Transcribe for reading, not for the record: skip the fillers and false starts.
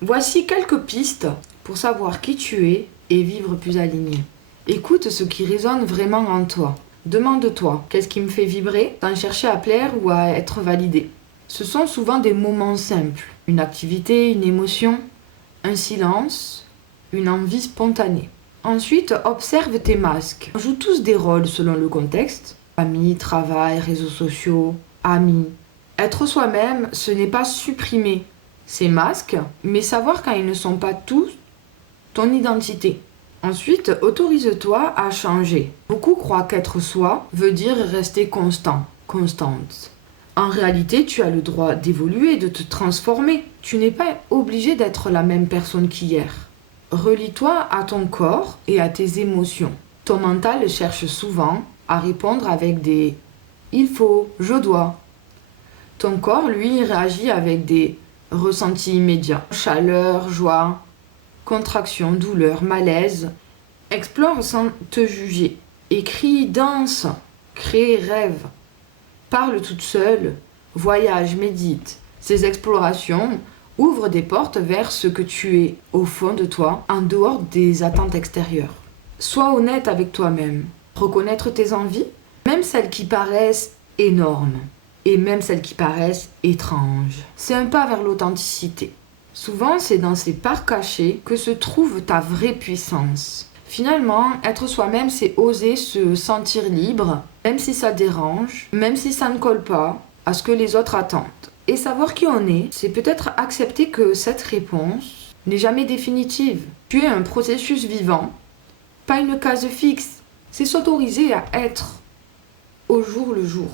Voici quelques pistes pour savoir qui tu es et vivre plus aligné. Écoute ce qui résonne vraiment en toi. Demande-toi, qu'est-ce qui me fait vibrer sans chercher à plaire ou à être validé. Ce sont souvent des moments simples. Une activité, une émotion, un silence, une envie spontanée. Ensuite, observe tes masques. On joue tous des rôles selon le contexte. Famille, travail, réseaux sociaux, amis. Être soi-même, ce n'est pas supprimer ces masques, mais savoir quand ils ne sont pas tous ton identité. Ensuite, autorise-toi à changer. Beaucoup croient qu'être soi veut dire rester constant, constante. En réalité, tu as le droit d'évoluer, de te transformer. Tu n'es pas obligé d'être la même personne qu'hier. Relie-toi à ton corps et à tes émotions. Ton mental cherche souvent à répondre avec des « il faut »,« je dois ». Ton corps, lui, réagit avec des ressentis immédiats. Chaleur, joie, contraction, douleur, malaise. Explore sans te juger. Écris, danse, crée, rêve. Parle toute seule, voyage, médite. Ces explorations ouvrent des portes vers ce que tu es au fond de toi, en dehors des attentes extérieures. Sois honnête avec toi-même. Reconnaître tes envies, même celles qui paraissent énormes, et même celles qui paraissent étranges. C'est un pas vers l'authenticité. Souvent, c'est dans ces parts cachées que se trouve ta vraie puissance. Finalement, être soi-même, c'est oser se sentir libre, même si ça dérange, même si ça ne colle pas à ce que les autres attendent. Et savoir qui on est, c'est peut-être accepter que cette réponse n'est jamais définitive. Tu es un processus vivant, pas une case fixe. C'est s'autoriser à être au jour le jour.